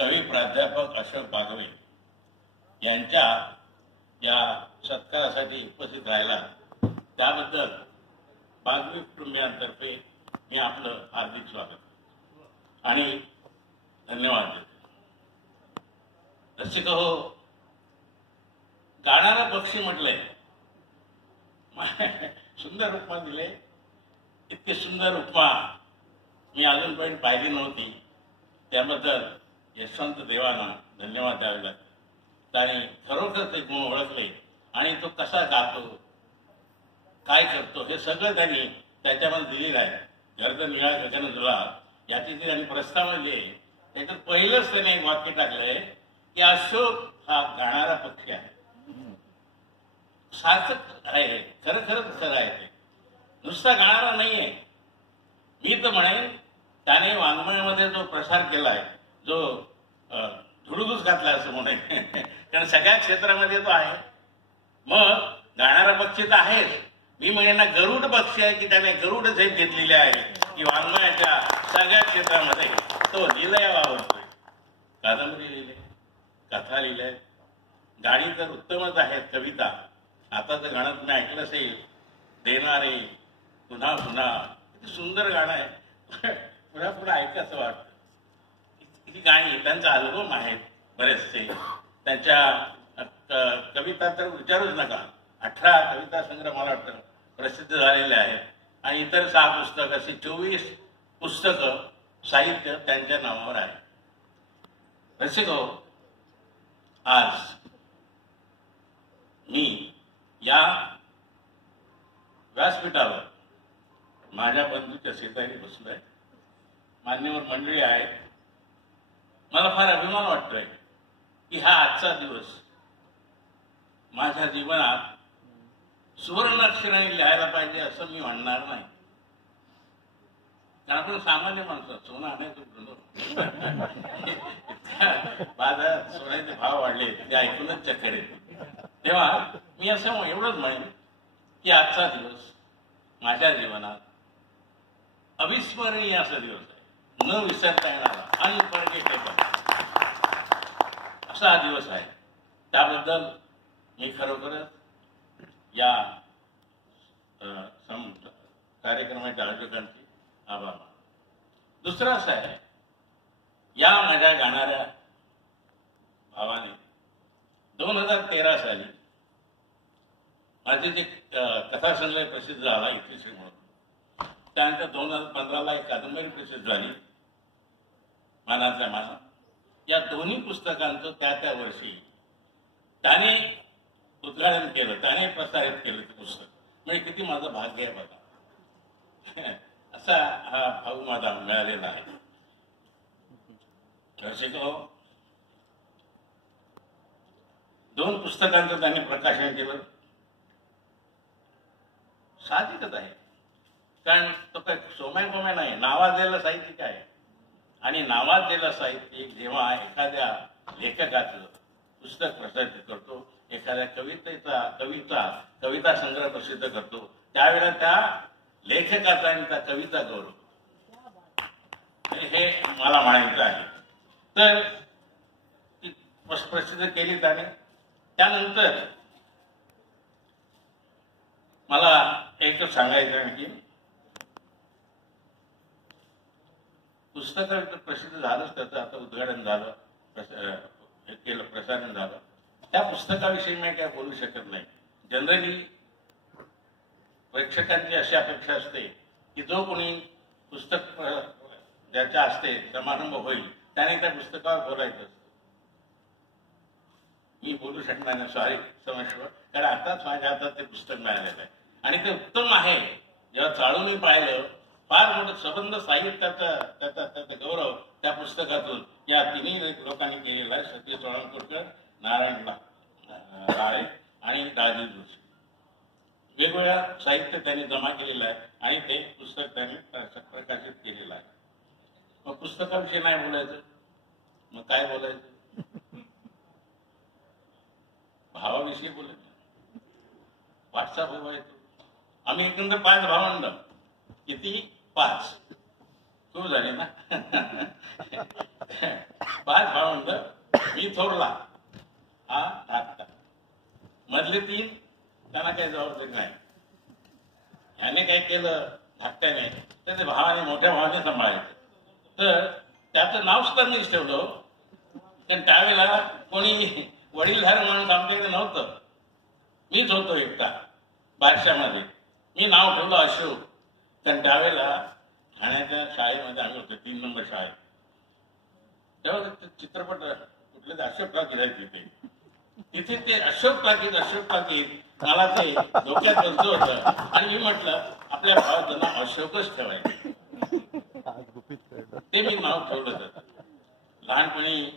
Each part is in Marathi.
कवी प्राध्यापक अशोक बागवे यांच्या या सत्कारासाठी उपस्थित राहिला त्याबद्दल बागवे कुटुंबियांतर्फे मी आपलं हार्दिक स्वागत आणि धन्यवाद देतो. रसिक हो, गाणारा पक्षी म्हटलंय, सुंदर उपमा दिले. इतकी सुंदर उपमा मी अजूनपर्यंत पाहिली नव्हती. त्याबद्दल यशवंत देवांना धन्यवाद द्यावे लागतात. आणि खरोखर ते गुण ओळखले आणि तो कसा गातो, काय करतो, हे सगळं त्यांनी त्याच्यामध्ये दिलेलं आहे. गर्द निळा गगन झुला याची जी त्यांनी प्रस्तावना आहे त्याच्यात पहिलंच त्याने एक वाक्य टाकलंय की अशोक हा गाणारा पक्षी आहे. सार्थक आहे, खरंच खरं आहे. ते नुसता गाणारा नाहीये. मी तर म्हणेन त्याने वाङ्मयामध्ये जो प्रसार केलाय, जो धुडगूस घातला असं म्हणेन, कारण सगळ्या क्षेत्रामध्ये तो आहे. मग गाणारा पक्षी तर आहेच, मी म्हणेन ना गरुड पक्षी आहे की त्याने गरुड झेप घेतलेली आहे की वाङ्मयाच्या सगळ्या क्षेत्रामध्ये तो लिहिलंय, वावरतोय. कादंबरी लिहिले, कथा लिहिल्या, गाणी तर उत्तमच आहेत. कविता आता तर गाणं तुम्ही ऐकलं असेल, देणारे पुन्हा पुन्हा, किती सुंदर गाणं आहे. पुन्हा पुन्हा ऐकायचं वाटतं. ही गाणी त्यांचा अल्बम आहेत बरेचसे. त्यांच्या कविता तर विचारूच नका. 18 कविता संग्रह मला वाटतं प्रसिद्ध झालेले आहेत आणि इतर 6 पुस्तक, अशी 24 पुस्तकं साहित्य त्यांच्या नावावर आहे. रसिक हो, आज मी या व्यासपीठावर माझ्या बंधूच्या शेजारी बसलोय. मान्यवर मंडळी आहेत. मला फार अभिमान वाटतोय की हा आजचा दिवस माझ्या जीवनात सुवर्ण अक्षराने लिहायला पाहिजे असं मी म्हणणार नाही. कारण आपण सामान्य माणसं, सोनं आणायचं बाजारात सोन्याचे भाव वाढले ते ऐकूनच चक्कर येते. तेव्हा मी असं एवढंच म्हणेन की आजचा दिवस माझ्या जीवनात अविस्मरणीय असा दिवस आहे. न विसरता येणारा, अनफॉरगेटेबल असा हा दिवस आहे. त्याबद्दल मी खरोखरच या कार्यक्रमाच्या आयोजकांचे आभार मानतो. दुसरं असं आहे, या माझ्या गाणाऱ्या भावाने 2013 साली माझे जे कथासंग्रह प्रसिद्ध झाला इतिश्री म्हणून, त्यानंतर 2015ला एक कादंबरी प्रसिद्ध झाली मानाचा माना. या दोन्ही पुस्तकांचं त्या वर्षी त्याने उद्घाटन केलं, त्याने प्रसारित केलं ते पुस्तक. म्हणजे किती माझं भाग्य आहे बघा. असा हा भाऊ माझा मिळालेला आहे. रसिक हो, 2 पुस्तकांचं त्यांनी प्रकाशन केलं. साहजिकच आहे, कारण तो काही सोम्या नाही. नावाजलेलं साहित्यिक आहे आणि नावाजलेलं साहित्यिक जेव्हा एखाद्या लेखकाचं पुस्तक प्रसारित करतो, एखाद्या कविता संग्रह प्रसिद्ध करतो, त्यावेळेला त्या लेखकाचा आणि त्या कविता गौरव हे मला म्हणायचं आहे. तर प्रसिद्ध केली त्याने. त्यानंतर मला एकच सांगायचं आहे की पुस्तक प्रसिद्ध झालंच, त्याचं आता उद्घाटन झालं, केलं, प्रसारण झालं. त्या पुस्तकाविषयी मी काय बोलू शकत नाही. जनरली प्रेक्षकांची अशी अपेक्षा असते की जो कोणी पुस्तक ज्याच्या हस्ते समारंभ होईल त्याने त्या पुस्तकावर बोलायचं असतं. मी बोलू शकणार नाही, सॉरी समजलं, कारण आताच माझ्या हातात ते पुस्तक मिळालेलं आहे आणि ते उत्तम आहे. जेव्हा चाळून पाहिलं, फार मोठं संबंध साहित्याचा त्याचा गौरव त्या पुस्तकातून या तिन्ही लोकांनी केलेला आहे. सतीश सोळंकीकर, नारायण राळे आणि राजीव जोशी. वेगवेगळ्या साहित्य त्यांनी जमा केलेलं आहे आणि ते पुस्तक त्यांनी प्रकाशित केलेलं आहे. मग पुस्तकाविषयी नाही बोलायचं, मग काय बोलायचं? भावाविषयी बोलायचं, व्हॉट्सअप व्हायचं. आम्ही एकंदर 5 भावंड. किती? 5. खूप झाले ना. 5 भावंड. थोरला हा धाकटा, मधले 3 त्यांना काही जबाबदारी नाही. ह्याने काय केलं धाकट्याने तर ते भावाने मोठ्या भावाने सांभाळायचं. तर त्याचं नाव सुद्धा मीच ठेवलं, कारण त्यावेळेला कोणी वडीलधार माणूस आमच्याकडे नव्हतं. मीच होतो एकटा बारशामध्ये. मी नाव ठेवलं अशोक, कारण त्यावेळेला ठाण्याच्या शाळेमध्ये आम्ही होतो 3 नंबर शाळेत. तेव्हा चित्रपट कुठले ते अशोक टाकीज आहेत तिथे ते अशोक टाकीज मला ते डोक्यात बसलं होतं आणि मी म्हटलं आपल्या भावाचं नाव अशोकच ठेवायचं. ते मी नाव ठेवलं जातं. लहानपणी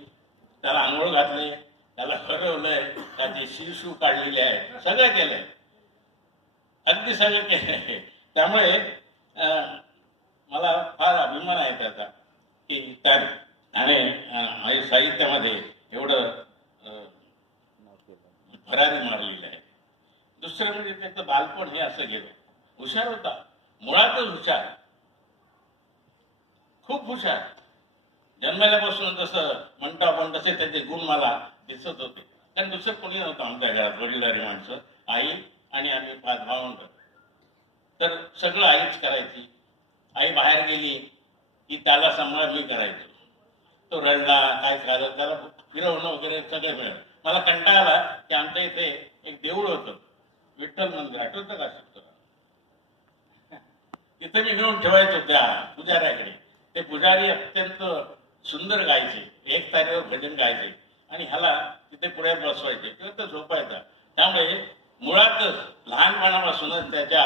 त्याला आंघोळ घातले, त्याला फरवलंय, त्याचे शिशू काढलेले आहे, सगळं केलंय, अगदी सगळं केलंय. त्यामुळे मला फार अभिमान आहे त्याचा की त्याने साहित्यामध्ये एवढं भरारी मारलेली आहे. दुसरं म्हणजे त्याचं बालपण हे असं गेलं. हुशार होता, मुळातच हुशार, खूप हुशार. जन्मल्यापासून जसं म्हणतो आपण तसे त्याचे गुण मला दिसत होते. कारण दुसरं कोणी नव्हतं आमच्या घरात, वडीलधारी माणसं, आई आणि आम्ही 5 भावंड. तर सगळं आईच करायची. आई बाहेर गेली की त्याला सांभाळ मी करायचो. तो रडला काय झालं त्याला फिरवणं वगैरे सगळं मिळालं. मला कंटाळा आला की आमच्या इथे एक देऊळ होतं, विठ्ठल मंदिर, आठवतं का शकतो, तिथे मी घेऊन ठेवायचो त्या पुजाऱ्याकडे. ते पुजारी अत्यंत सुंदर गायचे, 1 तारेवर भजन गायचे आणि ह्याला तिथे पुढ्यात बसवायचे किंवा तो झोपायचा. त्यामुळे मुळातच लहानपणापासूनच त्याच्या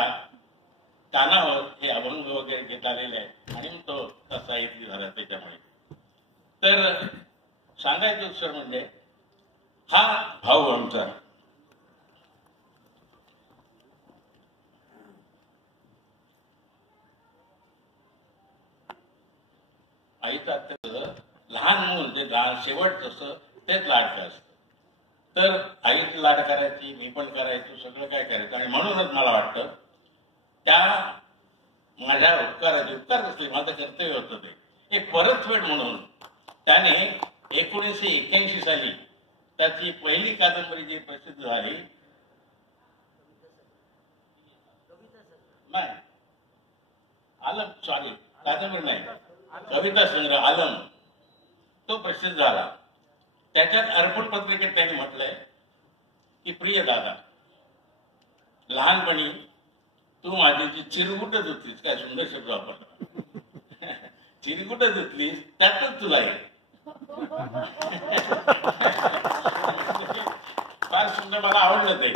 कानावर हे अभंग वगैरे घेत आलेले आहेत आणि मग तो तसा इतकी झाला त्याच्यामुळे. तर सांगायचं सर म्हणजे हा भाऊ आमचा आईचं अत्यंत लहान मूल जे शेवट असतं तेच लाडकं असतं. तर आईची लाड करायची, मी पण करायचो, सगळं काय करायचं. आणि म्हणूनच मला वाटतं त्या माझ्या उपकाराचे उपकार असले, माझं कर्तव्य होतं ते एक परतफेड म्हणून त्याने 1981 साली त्याची पहिली कादंबरी जी प्रसिद्ध झाली, नाही आलम, सॉरी कादंबरी नाही, कविता संग्रह आलम, तो प्रसिद्ध झाला. त्याच्यात अर्पण पत्रिकेत त्यांनी म्हटलंय की प्रिय दादा, लहानपणी तू माझी जी चिरगुट धुतलीस, काय सुंदर शब्द वापरला, चिरगुट धुतलीस त्यातच तुला आहे. फार सुंदर, मला आवडलं ते.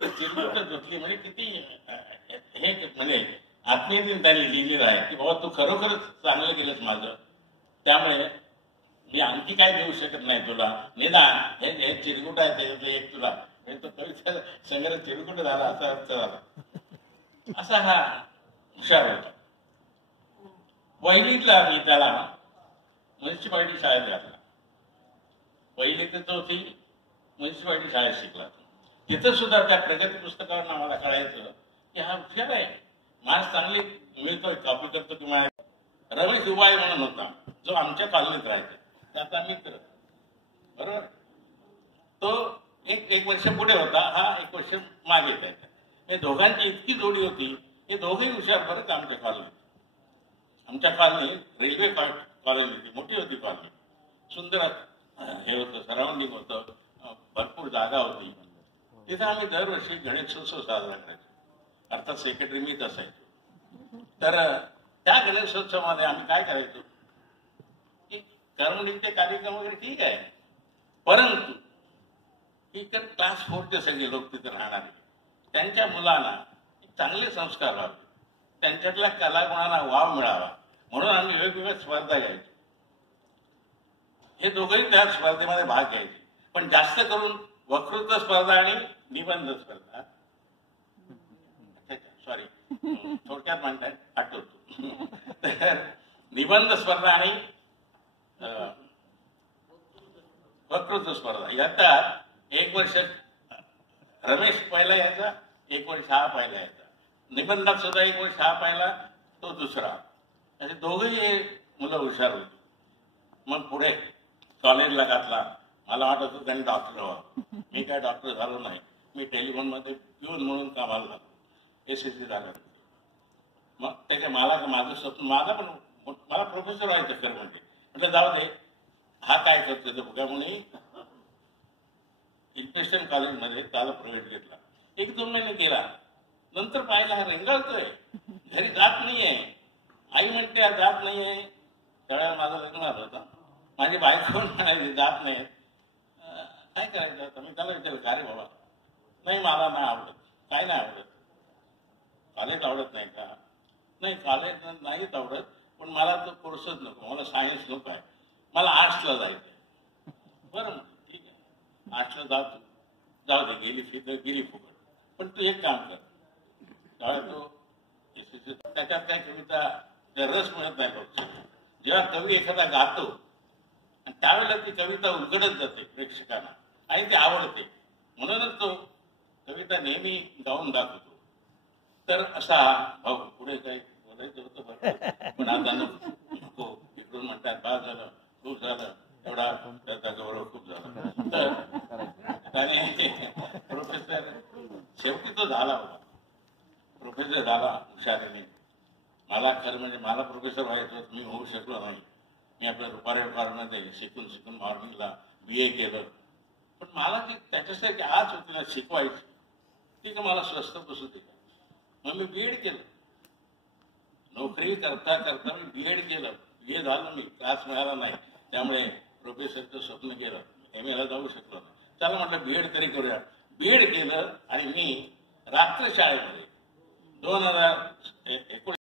चिरगुट धुतली म्हणजे किती हे म्हणजे आत्मीयतेने त्यांनी लिहिलेलं आहे की बाबा तू खरोखरच चांगलं केलंस माझं, त्यामुळे मी आणखी काय देऊ शकत नाही तुला, निदान हे चिरगुट आहे त्याच्यातलं एक तुला. तो कविता संग्रह चिरगुट झाला असा अर्थ झाला. असा हा हुशार होता. पहिलीतला मी त्याला म्युन्सिपालिटी शाळेत घातला. पहिली ते चौथी म्युन्सिपालिटी शाळेत शिकला. तिथं सुद्धा त्या प्रगती पुस्तकावर आम्हाला कळायचं की हा हुशार आहे, मार्क्स चांगले मिळतोय, कॉपी करतो किंवा. रमेश दुबाई म्हणून होता जो आमच्या कॉलनीत राहायचा, त्याचा मित्र, बरोबर. तो एक वर्ष पुढे होता, हा 1 वर्ष मागे त्याच्या. हे दोघांची इतकी जोडी होती. हे दोघेही हुशार बरं का आमच्या कॉलनीत. आमच्या कॉलनीत रेल्वे कॉलेज होती, मोठी होती कॉलनी, सुंदर हे होतं, सराउंडिंग होतं, भरपूर जागा होती. तिथे आम्ही दरवर्षी गणेशोत्सव साजरा करायचो. अर्थात सेक्रेटरी मीच असायचो. तर त्या गणेशोत्सवामध्ये आम्ही काय करायचो की करमणुकीचे कार्यक्रम वगैरे ठीक आहे, परंतु इतर क्लास 4चे सगळे लोक तिथे राहणारे, त्यांच्या मुलांना चांगले संस्कार व्हावे, त्यांच्यातल्या कलागुणांना वाव मिळावा म्हणून आम्ही वेगवेगळ्या स्पर्धा घ्यायचो. हे दोघंही त्या स्पर्धेमध्ये भाग घ्यायचे, पण जास्त करून वक्तृत्व स्पर्धा आणि निबंध स्पर्धा. सॉरी, थोडक्यात म्हणतात आठवतो. तर निबंध स्पर्धा आणि वक्तृत्व स्पर्धा याच्यात 1 वर्ष रमेश पहिला यायचा, 1 वर्ष हा पहिला यायचा. निबंधात सुद्धा 1 वर्ष हा पहिला, तो दुसरा. असे दोघंही मुलं हुशार होती. मग पुढे कॉलेजला घातला. मला वाटत होतं त्यांनी डॉक्टर व्हावं. मी काय डॉक्टर झालो नाही. मी टेलिफोनमध्ये पिऊन म्हणून कामाला लागलो. SSC झालं. मग त्याच्या माझं स्वप्न मला प्रोफेसर व्हायचं खरं म्हणजे. म्हटलं जाऊ दे, हा काय करतो ते बघा म्हणून इंटरनॅशनल कॉलेजमध्ये त्याला प्रवेश घेतला. 1-2 महिने गेला. नंतर पाहिला हा रेंगाळतोय, घरी जात नाहीये. आई म्हणते जात नाहीये. त्यावेळेला माझं लग्न झालं होतं. माझी बायको म्हणायची जात नाही. काय करायचं आता? मी त्याला विचारलं का रे बाबा? नाही, मला नाही आवडत. काय नाही आवडत? कॉलेज आवडत नाही का? नाही, कॉलेज नाहीच आवडत, पण मला तो कोर्सच नको. मला सायन्स नको आहे. मला आर्ट्सला जायचं. बरं, ठीक आहे, आर्ट्सला जाऊ दे. गेली फी तर गेली फुकट. पण तू एक काम कर. त्यावेळेला तो त्याच्यात काय कविता रस मिळत नाही बघ. जेव्हा कवी एखादा गातो आणि त्यावेळेला ती कविता उलगडत जाते प्रेक्षकांना आणि ती आवडते. म्हणूनच तो कविता नेहमी गाऊन दाखवतो. तर असा भाऊ पुढे काही बोलायचं होतं बरं, पण आता नको. इकडून म्हणतात बाद झालं, खूप झालं, एवढा त्याचा गौरव खूप झाला. तर आणि प्रोफेसर शेवटी तो झाला होता. प्रोफेसर झाला हुशारीने. मला खरं म्हणजे मला प्रोफेसर व्हायचं, मी होऊ शकलो नाही. मी आपल्या रुपारेल कॉलेजमध्ये शिकून मॉर्निंगला BA केलं. पण मला ती त्याच्यासाठी आज होती ना शिकवायची, ती का मला स्वस्त बसू दे. मग मी BEd केलं. नोकरी करता करता मी BEd केलं. BA झालं मी. क्लास मिळाला नाही, त्यामुळे प्रोफेसरचं स्वप्न गेलं. MA ला जाऊ शकलो नाही. चला म्हटलं BEd तरी करूया. BEd केलं आणि मी रात्र शाळेमध्ये 2019